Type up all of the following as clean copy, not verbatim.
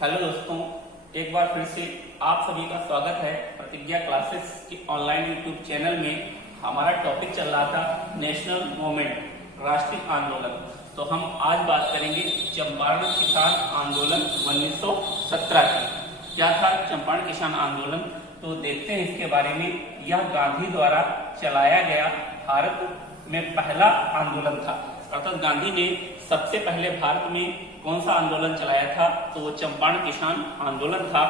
Hello दोस्तों, एक बार फिर से आप सभी का स्वागत है प्रतिज्ञा क्लासेस के ऑनलाइन यूट्यूब चैनल में। हमारा टॉपिक चल रहा था नेशनल मूवमेंट, राष्ट्रीय आंदोलन। तो हम आज बात करेंगे चंपारण किसान आंदोलन 1917 की। क्या था चंपारण किसान आंदोलन, तो देखते हैं इसके बारे में। यह गांधी द्वारा चलाया गया भारत में पहला आंदोलन था। अर्थात गांधी ने सबसे पहले भारत में कौन सा आंदोलन चलाया था, तो वो चंपारण किसान आंदोलन था।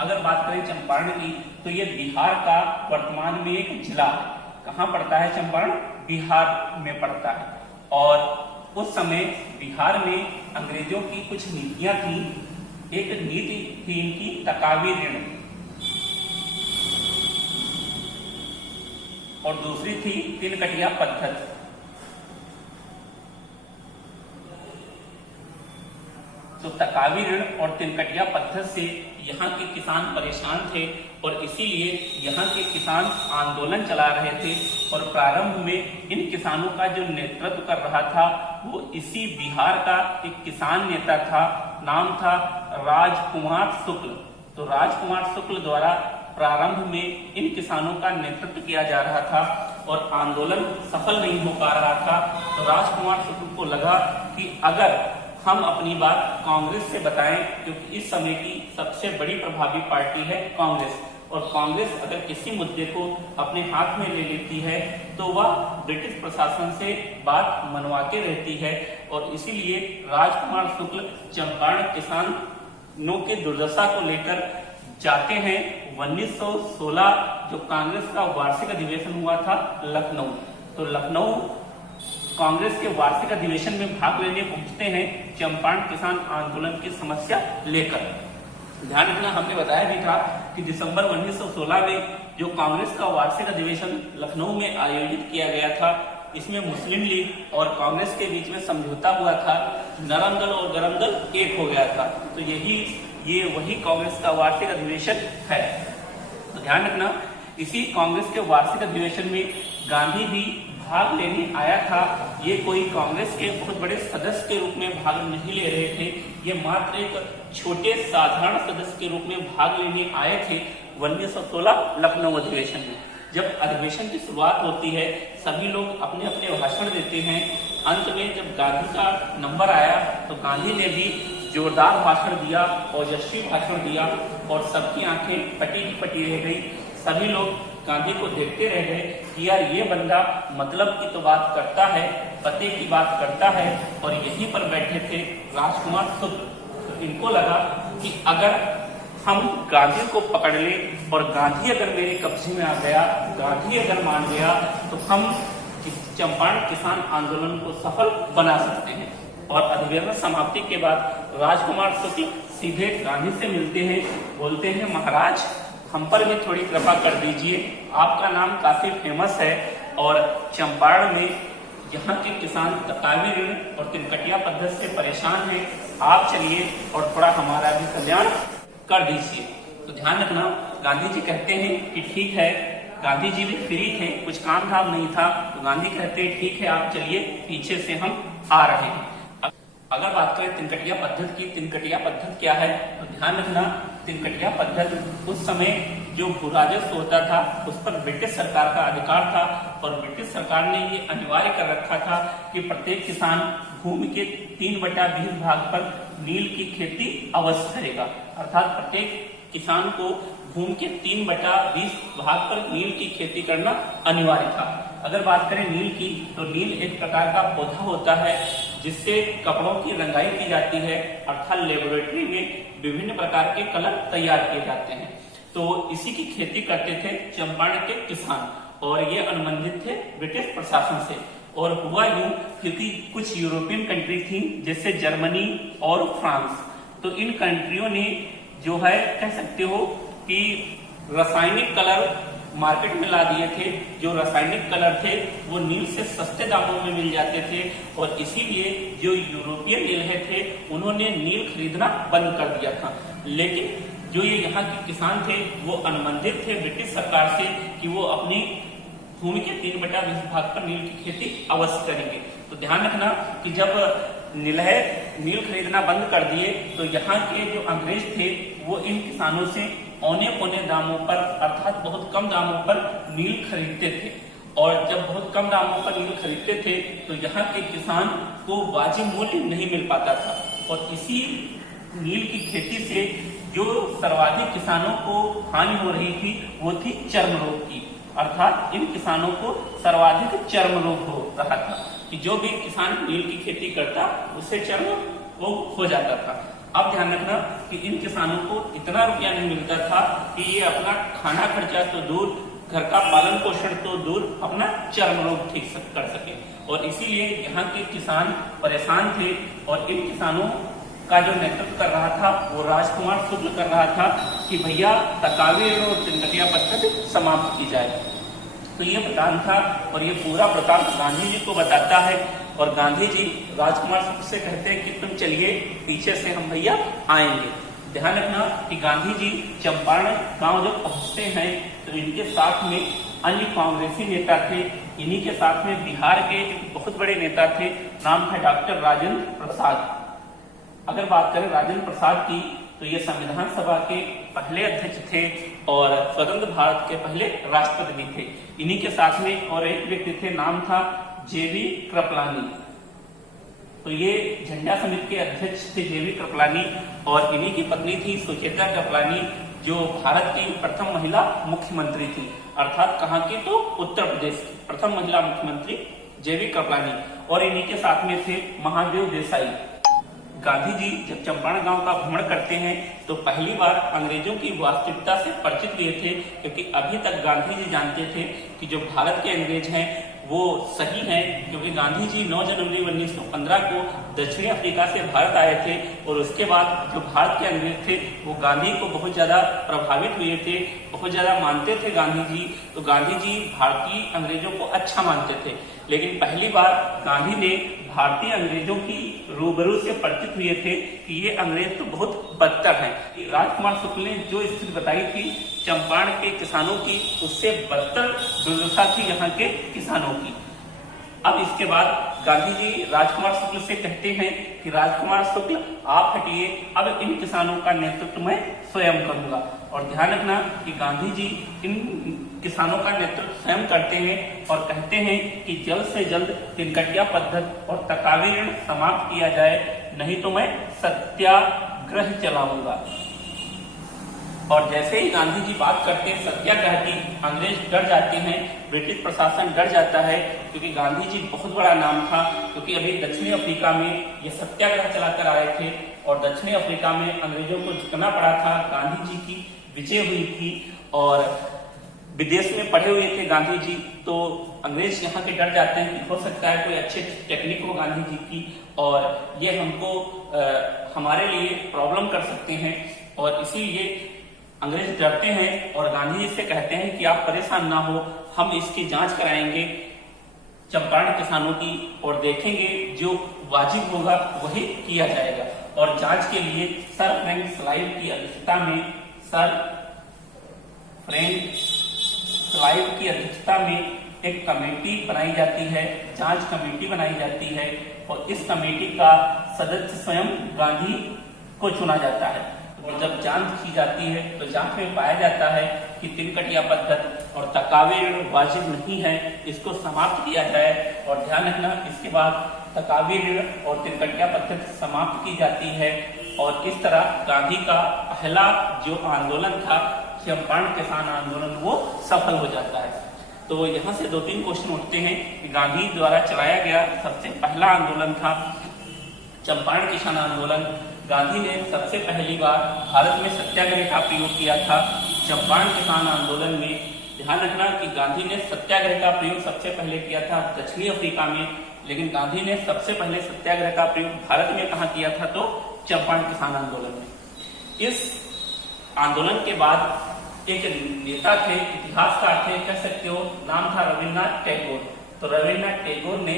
अगर बात करें चंपारण की, तो ये बिहार का वर्तमान में एक जिला है। कहाँ पड़ता है चंपारण? बिहार में पड़ता है। और उस समय बिहार में अंग्रेजों की कुछ नीतियां थी। एक नीति थी इनकी तकावी ऋण, और दूसरी थी तिनकटिया पद्धति। तो तकावी ऋण और तिनकटिया पद्धति से यहाँ के किसान परेशान थे और इसीलिए यहाँ के किसान आंदोलन चला रहे थे। और प्रारंभ में इन किसानों का जो नेतृत्व कर रहा था वो इसी बिहार का एक किसान नेता था, नाम था राजकुमार शुक्ल। तो राजकुमार शुक्ल द्वारा प्रारंभ में इन किसानों का नेतृत्व किया जा रहा था और आंदोलन सफल नहीं हो पा रहा था। तो राजकुमार शुक्ल को लगा कि अगर हम अपनी बात कांग्रेस से बताएं, क्योंकि इस समय की सबसे बड़ी प्रभावी पार्टी है कांग्रेस, और कांग्रेस अगर किसी मुद्दे को अपने हाथ में ले लेती है तो वह ब्रिटिश प्रशासन से बात मनवा के रहती है। और इसीलिए राजकुमार शुक्ल चंपारण किसानों के दुर्दशा को लेकर जाते हैं 1916, जो कांग्रेस का वार्षिक अधिवेशन हुआ था लखनऊ। तो लखनऊ कांग्रेस के वार्षिक अधिवेशन में भाग लेने पहुंचते हैं चंपारण किसान आंदोलन की समस्या लेकर। ध्यान रखना, हमने बताया भी था कि दिसंबर 1916 में जो कांग्रेस का वार्षिक अधिवेशन लखनऊ में आयोजित किया गया था, इसमें मुस्लिम लीग और कांग्रेस के बीच में समझौता हुआ था। नरम दल और गरम दल एक हो गया था। तो ये वही कांग्रेस का वार्षिक अधिवेशन है। तो ध्यान रखना, इसी कांग्रेस के वार्षिक अधिवेशन में गांधी भी भाग लेने आया था। ये कोई कांग्रेस के बहुत बड़े सदस्य के रूप में भाग नहीं ले रहे थे, ये मात्र एक छोटे साधारण सदस्य के रूप में भाग लेने आए थे 1916 लखनऊ अधिवेशन में। जब अधिवेशन की शुरुआत होती है, सभी लोग अपने अपने भाषण देते हैं। अंत में जब गांधी का नंबर आया तो गांधी ने भी जोरदार भाषण दिया, ओजस्वी भाषण दिया, और सबकी आंखें फटी की फटी रह गई। सभी लोग गांधी को देखते रह गए कि यार ये बंदा मतलब की तो बात करता है, पते की बात करता है। और यहीं पर बैठे थे राजकुमार शुक्ल। तो इनको लगा कि अगर हम गांधी को पकड़ ले और गांधी अगर मेरे कब्जे में आ गया, गांधी अगर मान गया, तो हम चंपारण किसान आंदोलन को सफल बना सकते हैं। और अधिवेशन समाप्ति के बाद राजकुमार शुक्ल सीधे गांधी से मिलते हैं, बोलते हैं महाराज हम पर भी थोड़ी कृपा कर दीजिए, आपका नाम काफी फेमस है और चंपारण में यहाँ के किसान तकावी ऋण और तिनकटिया पद्धति से परेशान हैं, आप चलिए और थोड़ा हमारा भी कल्याण कर दीजिए। तो ध्यान रखना, गांधी जी कहते हैं कि ठीक है। गांधी जी भी फ्री थे, कुछ काम धाम नहीं था, तो गांधी कहते हैं ठीक है आप चलिए, पीछे से हम आ रहे हैं। अगर बात करें तिनकटिया पद्धति की, तिनकटिया पद्धति क्या है, तो ध्यान रखना, तिनकटिया पद्धति उस समय जो भू राजस्व होता था उस पर ब्रिटिश सरकार का अधिकार था। और ब्रिटिश सरकार ने ये अनिवार्य कर रखा था कि प्रत्येक किसान भूमि के 3/20 भाग पर नील की खेती अवश्य करेगा। अर्थात प्रत्येक किसान को भूमि के 3/20 भाग पर नील की खेती करना अनिवार्य था। अगर बात करें नील की, तो नील एक प्रकार का पौधा होता है जिससे कपड़ों की रंगाई की जाती है। अर्थात लेबोरेटरी में विभिन्न प्रकार के कलर तैयार किए जाते हैं। तो इसी की खेती करते थे चंपारण के किसान, और ये अनुबंधित थे ब्रिटिश प्रशासन से। और हुआ यूं क्योंकि कुछ यूरोपियन कंट्री थी जैसे जर्मनी और फ्रांस, तो इन कंट्रियों ने जो है कह सकते हो कि रासायनिक कलर मार्केट में ला दिए थे। जो रासायनिक कलर थे वो नील से सस्ते दामों में मिल जाते थे, और इसीलिए जो यूरोपियन नीलहे थे उन्होंने नील खरीदना बंद कर दिया था। लेकिन जो ये यहाँ के किसान थे वो अनुबंधित थे ब्रिटिश सरकार से कि वो अपनी भूमि के 3/20 भाग पर नील की खेती अवश्य करेंगे। तो ध्यान रखना कि जब नील खरीदना बंद कर दिए तो यहाँ के जो अंग्रेज थे वो इन किसानों से औने पौने दामों पर अर्थात बहुत कम दामों पर नील खरीदते थे। और जब बहुत कम दामों पर नील खरीदते थे तो यहाँ के किसान को वाजिब मूल्य नहीं मिल पाता था। और इसी नील की खेती से जो सर्वाधिक किसानों को हानि हो रही थी वो थी चर्म रोग की, अर्थात इन किसानों को सर्वाधिक चर्म रोग हो रहा था कि जो भी किसान नील की खेती करता उससे चर्म रोग हो जाता था। अब ध्यान रखना कि इन किसानों को इतना रुपया नहीं मिलता था कि ये अपना खाना खर्चा तो दूर, घर का पालन पोषण तो दूर, अपना चर्म रोग ठीक कर सके। और इसीलिए यहाँ के किसान परेशान थे और इन किसानों का जो नेतृत्व कर रहा था वो राजकुमार शुक्ल कर रहा था कि भैया तकावी ऋण और तिनकटिया पद्धति समाप्त की जाए। तो ये प्रताप था और ये पूरा प्रताप गांधी जी को बताता है। और गांधी जी राजकुमार शुक्ल से कहते हैं कि तुम चलिए, पीछे से हम भैया आएंगे। ध्यान रखना कि गांधी जी चंपारण गांव जब पहुंचते हैं तो इनके साथ में अन्य कांग्रेसी नेता थे। इन्हीं के साथ में बिहार के एक बहुत बड़े नेता थे, नाम था डॉक्टर राजेंद्र प्रसाद। अगर बात करें राजेंद्र प्रसाद की तो ये संविधान सभा के पहले अध्यक्ष थे और स्वतंत्र भारत के पहले राष्ट्रपति थे। इन्हीं के साथ में और एक व्यक्ति थे, नाम था जेवी कृपलानी। तो ये झंडा समिति के अध्यक्ष थे जेवी कृपलानी और इन्हीं की पत्नी थी सुचेता कृपलानी, जो भारत की प्रथम महिला मुख्यमंत्री थी, अर्थात कहाँ की तो उत्तर प्रदेश की प्रथम महिला मुख्यमंत्री जेवी कृपलानी। और इन्हीं के साथ में थे महादेव देसाई। गांधी जी जब चंपारण गांव का भ्रमण करते हैं तो पहली बार अंग्रेजों की वास्तविकता से परिचित हुए थे, क्योंकि अभी तक गांधी जी जानते थे कि जो भारत के अंग्रेज हैं वो सही हैं, क्योंकि गांधी जी 9 जनवरी 1915 को दक्षिणी अफ्रीका से भारत आए थे और उसके बाद जो भारत के अंग्रेज थे वो गांधी को बहुत ज्यादा प्रभावित हुए थे, बहुत ज्यादा मानते थे गांधी जी। तो गांधी जी भारतीय अंग्रेजों को अच्छा मानते थे, लेकिन पहली बार गांधी ने भारतीय अंग्रेजों की रूबरू से परिचित हुए थे कि ये अंग्रेज तो बहुत बदतर हैं। राजकुमार शुक्ल ने जो स्थिति बताई थी चंपारण के किसानों की, उससे बदतर दुर्दशा थी यहाँ के किसानों की। अब इसके बाद गांधी जी राजकुमार शुक्ल से कहते हैं कि राजकुमार शुक्ल आप हटिए, अब इन किसानों का नेतृत्व मैं स्वयं करूंगा। और ध्यान रखना कि गांधी जी इन किसानों का नेतृत्व स्वयं करते हैं और कहते हैं कि जल्द से जल्द तिनकटिया पद्धति और तकावी ऋण समाप्त किया जाए, नहीं तो मैं सत्याग्रह चलाऊंगा। और जैसे ही गांधी जी बात करते हैं सत्याग्रह की, अंग्रेज डर जाते हैं, ब्रिटिश प्रशासन डर जाता है, क्योंकि गांधी जी बहुत बड़ा नाम था, क्योंकि अभी दक्षिणी अफ्रीका में ये सत्याग्रह चलाकर आए थे और दक्षिणी अफ्रीका में अंग्रेजों को झुकना पड़ा था। गांधी जी की विजय हुई थी और विदेश में पढ़े हुए थे गांधी जी, तो अंग्रेज यहाँ के डर जाते हैं कि हो सकता है कोई अच्छी टेक्निक हो गांधी जी की और ये हमको हमारे लिए प्रॉब्लम कर सकते हैं। और इसीलिए अंग्रेज डरते हैं और गांधी जी से कहते हैं कि आप परेशान ना हो, हम इसकी जांच कराएंगे चंपारण किसानों की और देखेंगे जो वाजिब होगा वही किया जाएगा। और जांच के लिए सर फ्रैंक स्लाइव की अध्यक्षता में एक कमेटी बनाई जाती है, जांच कमेटी बनाई जाती है और इस कमेटी का सदस्य स्वयं गांधी को चुना जाता है। और जब जांच की जाती है तो जांच में पाया जाता है कि तिनकटिया पद्धति और तकावी ऋण वाजिब नहीं है, इसको समाप्त किया जाए। और ध्यान रखना इसके बाद तकावी ऋण और तिनकटिया पद्धति समाप्त की जाती है और इस तरह गांधी का पहला जो आंदोलन था चंपारण किसान आंदोलन वो सफल हो जाता है। तो यहाँ से 2-3 क्वेश्चन उठते हैं कि गांधी द्वारा चलाया गया सबसे पहला आंदोलन था चंपारण किसान आंदोलन। गांधी ने सबसे पहली बार भारत में सत्याग्रह का प्रयोग किया था चंपारण किसान आंदोलन में। ध्यान रखना कि गांधी ने सत्याग्रह का प्रयोग सबसे पहले किया था दक्षिणी अफ्रीका में, लेकिन गांधी ने सबसे पहले सत्याग्रह का प्रयोग भारत में कहाँ किया था तो चंपारण किसान आंदोलन में। इस आंदोलन के बाद एक नेता थे, इतिहासकार थे, कह सकते हो, नाम था रविन्द्रनाथ टैगोर। तो रविन्द्रनाथ टैगोर ने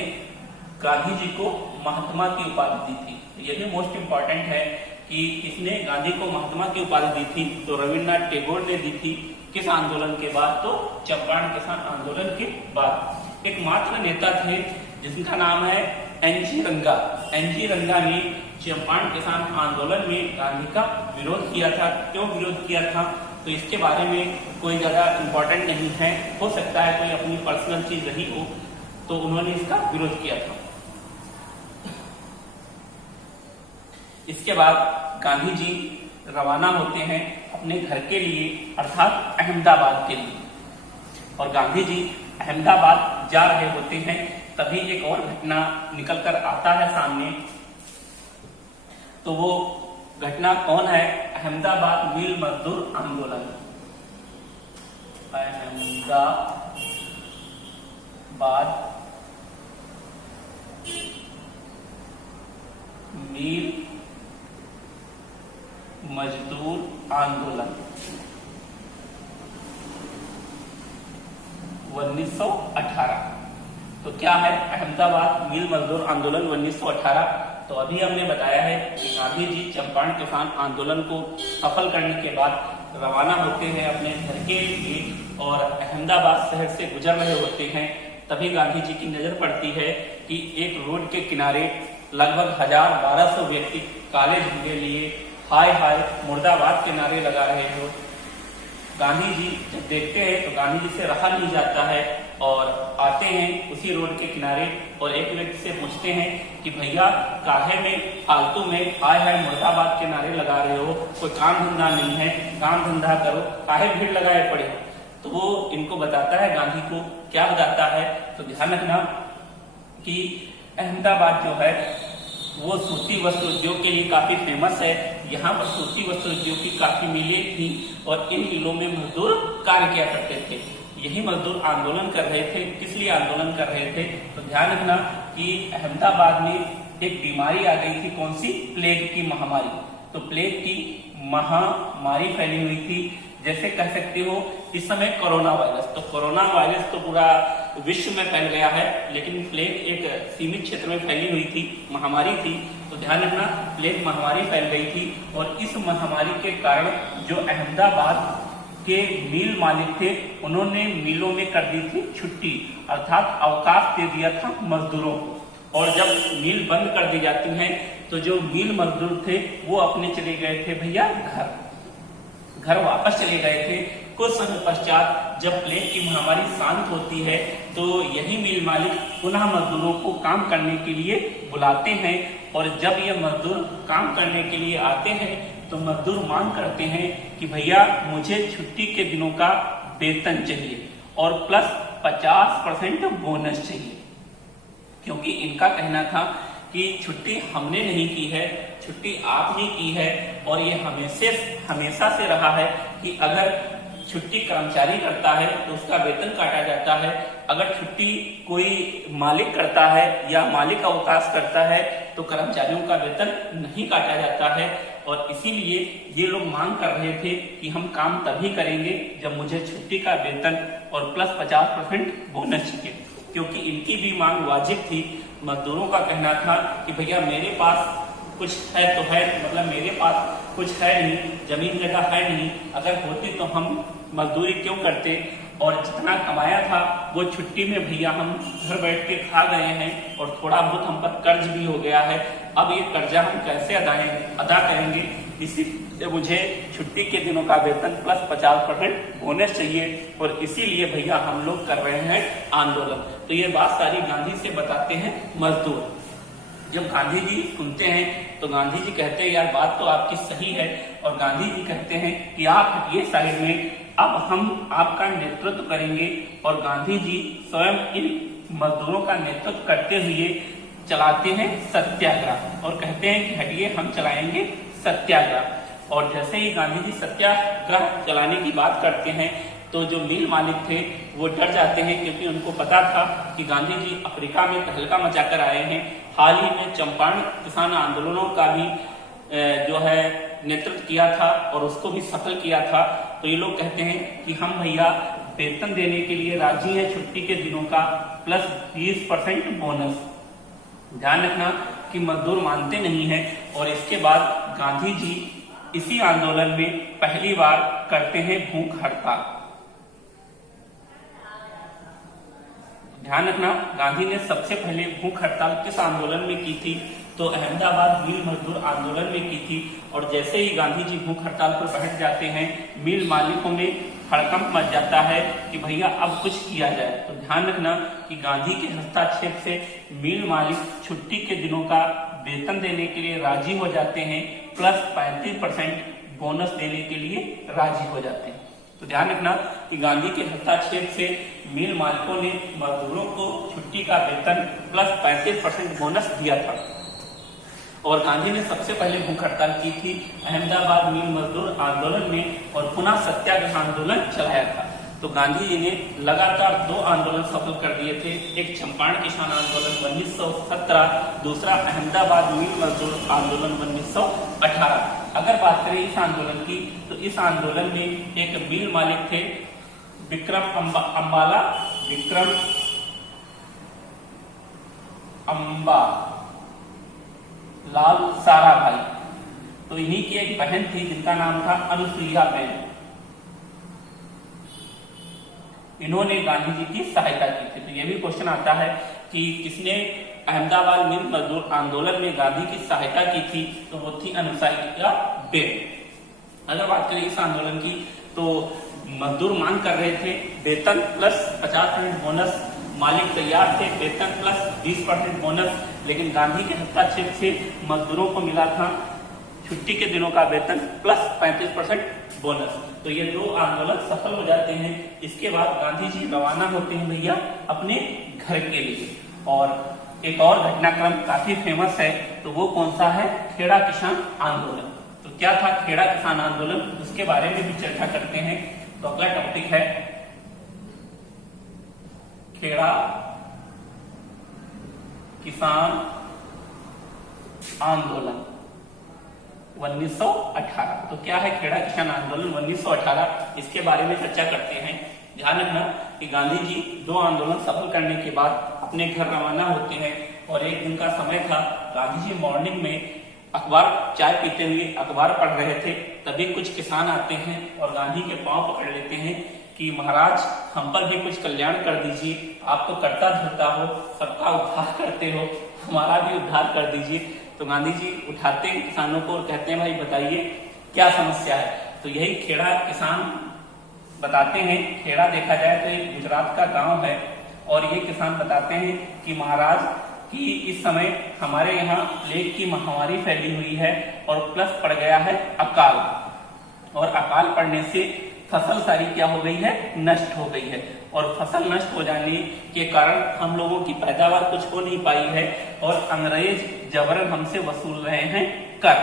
गांधी जी को महात्मा की उपाधि दी थी। ये भी मोस्ट इंपॉर्टेंट है कि किसने गांधी को महात्मा की उपाधि दी थी, तो रविन्द्रनाथ टैगोर ने दी थी। किस आंदोलन के बाद तो चंपारण किसान आंदोलन के बाद। एक मात्र नेता थे जिनका नाम है एनजी रंगा ने चंपारण किसान आंदोलन में गांधी का विरोध किया था। क्यों विरोध किया था तो इसके बारे में कोई ज्यादा इम्पोर्टेंट नहीं है, हो सकता है कोई अपनी पर्सनल चीज रही हो, तो उन्होंने इसका विरोध किया था। इसके बाद गांधी जी रवाना होते हैं अपने घर के लिए, अर्थात अहमदाबाद के लिए। और गांधी जी अहमदाबाद जा रहे होते हैं, तभी एक और घटना निकल कर आता है सामने। तो वो घटना कौन है? अहमदाबाद मिल मजदूर आंदोलन। अहमदाबाद मिल मजदूर आंदोलन 1918। तो क्या है अहमदाबाद मिल मजदूर आंदोलन 1918? तो अभी हमने बताया है कि गांधी जी चंपारण किसान आंदोलन को सफल करने के बाद रवाना होते हैं अपने घर के लिए और अहमदाबाद शहर से गुजर रहे होते हैं। तभी गांधी जी की नजर पड़ती है कि एक रोड के किनारे लगभग 1200 व्यक्ति काले झंडे लिए हाय हाय मुर्दाबाद के नारे लगा रहे हो। गांधी जी जब देखते हैं तो गांधी जी से रहा नहीं जाता है और आते हैं उसी रोड के किनारे और एक व्यक्ति से पूछते हैं कि भैया काहे में फालतू में हाय हाय मुर्दाबाद के नारे लगा रहे हो, कोई काम धंधा नहीं है, काम धंधा करो, काहे भीड़ लगाए पड़े हो। तो वो इनको बताता है, गांधी को क्या बताता है तो ध्यान रखना कि अहमदाबाद जो है वो सूती वस्त्र उद्योग के लिए काफी फेमस है। यहाँ पर सूती वस्त्र उद्योग की काफी मिलें थी और इन मिलों में मजदूर कार्य किया करते थे। यही मजदूर आंदोलन कर रहे थे। किस लिए आंदोलन कर रहे थे तो ध्यान रखना कि अहमदाबाद में एक बीमारी आ गई थी। कौन सी? प्लेग की महामारी। तो प्लेग की महामारी फैली हुई थी, जैसे कह सकते हो इस समय कोरोना वायरस। तो कोरोना वायरस तो पूरा विश्व में फैल गया है, लेकिन प्लेग एक सीमित क्षेत्र में फैली हुई थी, महामारी थी। तो ध्यान रखना प्लेग महामारी फैल गई थी और इस महामारी के कारण जो अहमदाबाद के मिल मालिक थे उन्होंने मिलों में कर दी थी छुट्टी, अर्थात अवकाश दे दिया था मजदूरों को। और जब मिल बंद कर दी जाती हैं तो जो मिल मजदूर थे वो अपने चले गए थे भैया घर वापस चले गए थे। कुछ समय पश्चात जब प्लेग की महामारी शांत होती है तो यही मिल मालिक पुनः मजदूरों को काम करने के लिए बुलाते हैं और जब ये मजदूर काम करने के लिए आते हैं तो मजदूर मांग करते हैं कि भैया मुझे छुट्टी के दिनों का वेतन चाहिए और प्लस 50% बोनस चाहिए, क्योंकि इनका कहना था कि छुट्टी हमने नहीं की है, छुट्टी आप ही की है। और ये हमेशा से रहा है कि अगर छुट्टी कर्मचारी करता है तो उसका वेतन काटा जाता है, अगर छुट्टी कोई मालिक करता है या मालिक अवकाश करता है तो कर्मचारियों का वेतन नहीं काटा जाता है। और इसीलिए ये लोग मांग कर रहे थे कि हम काम तभी करेंगे जब मुझे छुट्टी का वेतन और प्लस 50% बोनस चाहिए, क्योंकि इनकी भी मांग वाजिब थी। मजदूरों का कहना था कि भैया मेरे पास कुछ है तो है, मतलब मेरे पास कुछ है नहीं, जमीन जगह है नहीं, अगर होती तो हम मजदूरी क्यों करते, और जितना कमाया था वो छुट्टी में भैया हम घर बैठ के खा गए हैं और थोड़ा बहुत हम पर कर्ज भी हो गया है। अब ये कर्जा हम कैसे अदा करेंगे, इसीलिए मुझे छुट्टी के दिनों का वेतन प्लस 50% बोनस चाहिए और इसीलिए भैया हम लोग कर रहे हैं आंदोलन। तो ये बात सारी गांधी से बताते हैं मजदूर। जब गांधी जी सुनते हैं तो गांधी जी कहते हैं यार बात तो आपकी सही है, और गांधी जी कहते हैं कि आप हटिए साइड में, अब हम आपका नेतृत्व करेंगे। और गांधी जी स्वयं इन मजदूरों का नेतृत्व करते हुए चलाते हैं सत्याग्रह और कहते हैं कि हटिए हम चलाएंगे सत्याग्रह। और जैसे ही गांधी जी सत्याग्रह चलाने की बात करते हैं तो जो मिल मालिक थे वो डर जाते हैं, क्योंकि उनको पता था कि गांधी जी अफ्रीका में तहलका मचाकर आए हैं। हाल ही में चंपारण किसान आंदोलनों का भी जो है नेतृत्व किया था और उसको भी सफल किया था। तो ये लोग कहते हैं कि हम भैया वेतन देने के लिए राजी हैं छुट्टी के दिनों का प्लस 20% बोनस। ध्यान रखना कि मजदूर मानते नहीं हैं। और इसके बाद गांधी जी इसी आंदोलन में पहली बार करते हैं भूख हड़ताल। ध्यान रखना, गांधी ने सबसे पहले भूख हड़ताल किस आंदोलन में की थी? तो अहमदाबाद मिल मजदूर आंदोलन में की थी। और जैसे ही गांधी जी भूख हड़ताल पर बैठ जाते हैं, मिल मालिकों में हड़कंप मच जाता है कि भैया अब कुछ किया जाए। तो ध्यान रखना कि गांधी के हस्तक्षेप से मिल मालिक छुट्टी के दिनों का वेतन देने के लिए राजी हो जाते हैं, प्लस 35% बोनस देने के लिए राजी हो जाते हैं। तो ध्यान रखना कि गांधी के हस्तक्षेप से मिल मालिकों ने मजदूरों को छुट्टी का वेतन प्लस 35% बोनस दिया था। और गांधी ने सबसे पहले भूख हड़ताल की थी अहमदाबाद मिल मजदूर आंदोलन में, और पुनः सत्याग्रह आंदोलन चलाया था। तो गांधी जी ने लगातार 2 आंदोलन सफल कर दिए थे, एक चंपारण किसान आंदोलन 1917, दूसरा अहमदाबाद मिल मजदूर आंदोलन 1918। अगर बात करें इस आंदोलन की, तो इस आंदोलन में एक मिल मालिक थे विक्रम अम्बा लाल साराभाई। तो इन्हीं की एक बहन थी जिनका नाम था अनुसुईया बेन। इन्होंने गांधी जी की सहायता की थी। तो यह भी क्वेश्चन आता है कि किसने अहमदाबाद मिल मजदूर आंदोलन में गांधी की सहायता की थी? तो वो थी अनुसुईया बेन। अगर बात करें इस आंदोलन की, तो मजदूर मांग कर रहे थे वेतन प्लस 50% बोनस, मालिक तैयार थे वेतन प्लस 20% बोनस, लेकिन गांधी के हस्तक्षेप से मजदूरों को मिला था छुट्टी के दिनों का वेतन प्लस 35% बोनस। तो ये 2 आंदोलन सफल हो जाते हैं। इसके बाद गांधी जी रवाना होते हैं भैया अपने घर के लिए। और एक और घटनाक्रम काफी फेमस है, तो वो कौन सा है? खेड़ा किसान आंदोलन। तो क्या था खेड़ा किसान आंदोलन, उसके बारे में भी चर्चा करते हैं। तो अगला टॉपिक है खेड़ा किसान आंदोलन 1918। तो क्या है खेड़ा किसान आंदोलन 1918, इसके बारे में चर्चा करते हैं। ध्यान रखना कि गांधी जी 2 आंदोलन सफल करने के बाद अपने घर रवाना होते हैं, और एक दिन का समय था। गांधी जी मॉर्निंग में अखबार चाय पीते हुए अखबार पढ़ रहे थे, तभी कुछ किसान आते हैं और गांधी के पांव पकड़ लेते हैं कि महाराज हम पर भी कुछ कल्याण कर दीजिए, आप तो करता धरता हो, सबका उद्धार करते हो, हमारा भी उद्धार कर दीजिए। तो गांधी जी उठाते हैं किसानों को और कहते हैं भाई बताइए क्या समस्या है। तो यही खेड़ा किसान बताते हैं। खेड़ा देखा जाए तो एक गुजरात का गांव है, और ये किसान बताते हैं कि महाराज कि इस समय हमारे यहाँ प्लेग की महामारी फैली हुई है, और प्लस पड़ गया है अकाल, और अकाल पड़ने से फसल सारी क्या हो गई है? नष्ट हो गई है। और फसल नष्ट हो जाने के कारण हम लोगों की पैदावार कुछ हो नहीं पाई है, और अंग्रेज जबरन हमसे वसूल रहे हैं कर।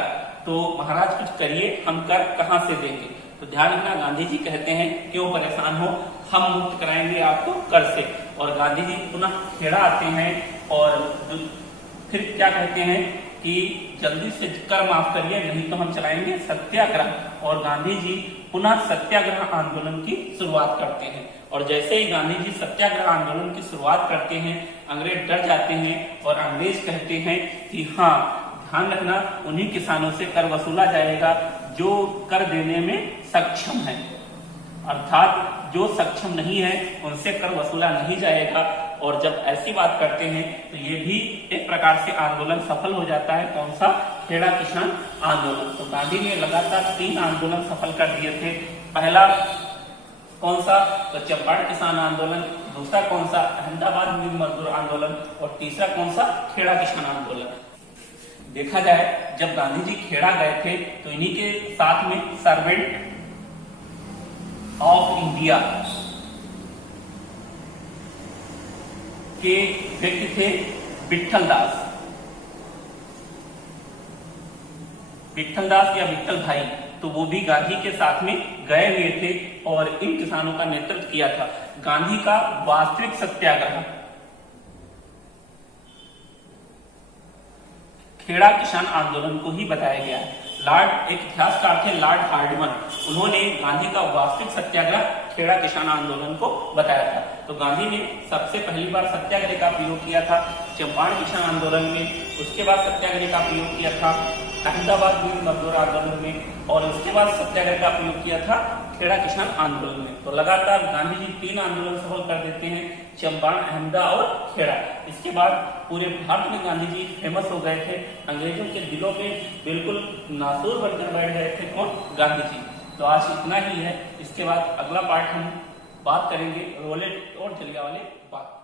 तो महाराज कुछ करिए, हम कर कहां से देंगे? तो ध्यान रखना गांधी जी कहते हैं क्यों परेशान हो, हम मुक्त कराएंगे आपको कर से। और गांधी जी पुनः खेड़ा आते हैं और फिर क्या कहते हैं कि जल्दी से कर माफ करिए, नहीं तो हम चलाएंगे सत्याग्रह। और गांधी जी पुनः सत्याग्रह आंदोलन की शुरुआत करते हैं। और जैसे ही गांधी जी सत्याग्रह आंदोलन की शुरुआत करते हैं, अंग्रेज डर जाते हैं, और अंग्रेज कहते हैं कि हाँ ध्यान रखना उन्हीं किसानों से कर वसूला जाएगा जो कर देने में सक्षम है, अर्थात जो सक्षम नहीं है उनसे कर वसूला नहीं जाएगा। और जब ऐसी बात करते हैं तो ये भी एक प्रकार से आंदोलन सफल हो जाता है। कौन सा? खेड़ा किसान आंदोलन। तो गांधी ने लगातार 3 आंदोलन सफल कर दिए थे। पहला कौन सा? तो चंपारण किसान आंदोलन। दूसरा कौन सा? अहमदाबाद मिल मजदूर आंदोलन। और तीसरा कौन सा? खेड़ा किसान आंदोलन। देखा जाए जब गांधी जी खेड़ा गए थे तो इन्हीं के साथ में सर्वेंट ऑफ इंडिया के व्यक्ति थे विट्ठल दास या विट्ठल भाई। तो वो भी गांधी के साथ में गए हुए थे और इन किसानों का नेतृत्व किया था। गांधी का वास्तविक सत्याग्रह खेड़ा किसान आंदोलन को ही बताया गया है। एक इतिहासकार थे लॉर्ड हार्डिमन, उन्होंने गांधी का वास्तविक सत्याग्रह खेड़ा किसान आंदोलन को बताया था। तो गांधी ने सबसे पहली बार सत्याग्रह का प्रयोग किया था चंपारण किसान आंदोलन में, उसके बाद सत्याग्रह का प्रयोग किया था अहमदाबाद मिल मजदूर आंदोलन में, और उसके बाद सत्याग्रह का प्रयोग किया था खेड़ा किसान आंदोलन में। तो लगातार गांधी जी 3 आंदोलन सफल कर देते हैं, चंपारण, अहमदा और खेड़ा। इसके बाद पूरे भारत में गांधी जी फेमस हो गए थे, अंग्रेजों के दिलों पे बिल्कुल नासूर बनकर बैठ गए थे कौन? गांधी जी। तो आज इतना ही है, इसके बाद अगला पार्ट हम बात करेंगे रोलेट और जलियांवाले बाग।